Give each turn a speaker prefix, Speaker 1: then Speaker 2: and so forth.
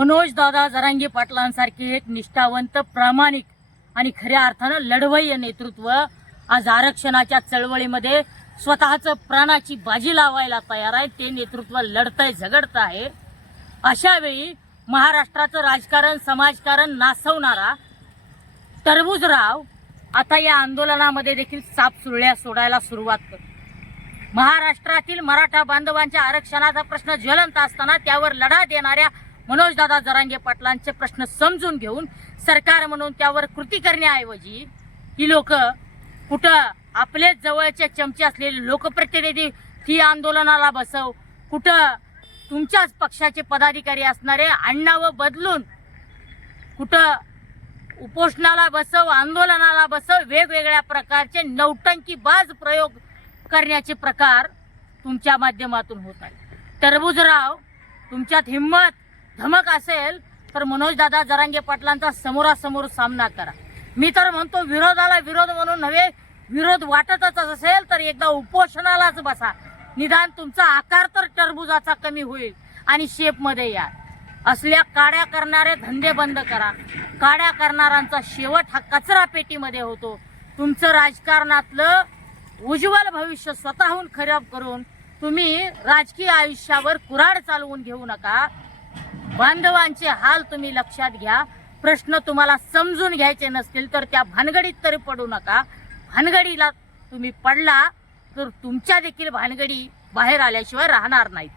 Speaker 1: मनोज दादा जरांगे पाटलांसारखे एक निष्ठावंत प्रामाणिक आणि खऱ्या अर्थानं लढवय्य नेतृत्व आज आरक्षणाच्या चळवळीमध्ये स्वतःचं प्राणाची बाजी लावायला तयार आहे ते नेतृत्व लढतंय झगडत आहे. अशा वेळी महाराष्ट्राचं राजकारण समाजकारण नासवणारा टरबूजराव आता या आंदोलनामध्ये देखील साप सुरळ्या सोडायला सुरुवात करतो महाराष्ट्रातील मराठा बांधवांच्या आरक्षणाचा प्रश्न ज्वलंत असताना त्यावर लढा देणाऱ्या मनोजदादा जरांगे पाटलांचे प्रश्न समजून घेऊन सरकार म्हणून त्यावर कृती करण्याऐवजी ही लोक कुठं आपलेच जवळचे चमचे असलेले लोकप्रतिनिधी ही आंदोलनाला बसव कुठं तुमच्याच पक्षाचे पदाधिकारी असणारे अण्णावं बदलून कुठं उपोषणाला बसव आंदोलनाला बसव वेगवेगळ्या प्रकारचे नौटंकीबाज प्रयोग करण्याचे प्रकार तुमच्या माध्यमातून होत आहे टरबुजराव तुमच्यात हिंमत धमक असेल तर मनोजदादा जरांगे पाटलांचा समोरासमोर सामना करा. मी तर म्हणतो विरोधाला विरोध म्हणून नव्हे विरोध वाटतच असेल तर एकदा उपोषणालाच बसा. निदान तुमचा आकार तर टरबुजाचा कमी होईल आणि शेपमध्ये या. असल्या काड्या करणारे धंदे बंद करा. काड्या करणाऱ्यांचा शेवट हा कचरा पेटीमध्ये होतो. तुमचं राजकारणातलं उज्ज्वल भविष्य स्वतःहून खराब करून तुम्ही राजकीय आयुष्यावर कुऱ्हाड चालवून घेऊ नका. बांधवांचे हाल तुम्ही लक्षात घ्या. प्रश्न तुम्हाला समजून घ्यायचे नसतील तर त्या भानगडीत तरी पडू नका. भानगडीला तुम्ही पडला तर तुमच्या देखील भानगडी बाहेर आल्याशिवाय राहणार नाहीत.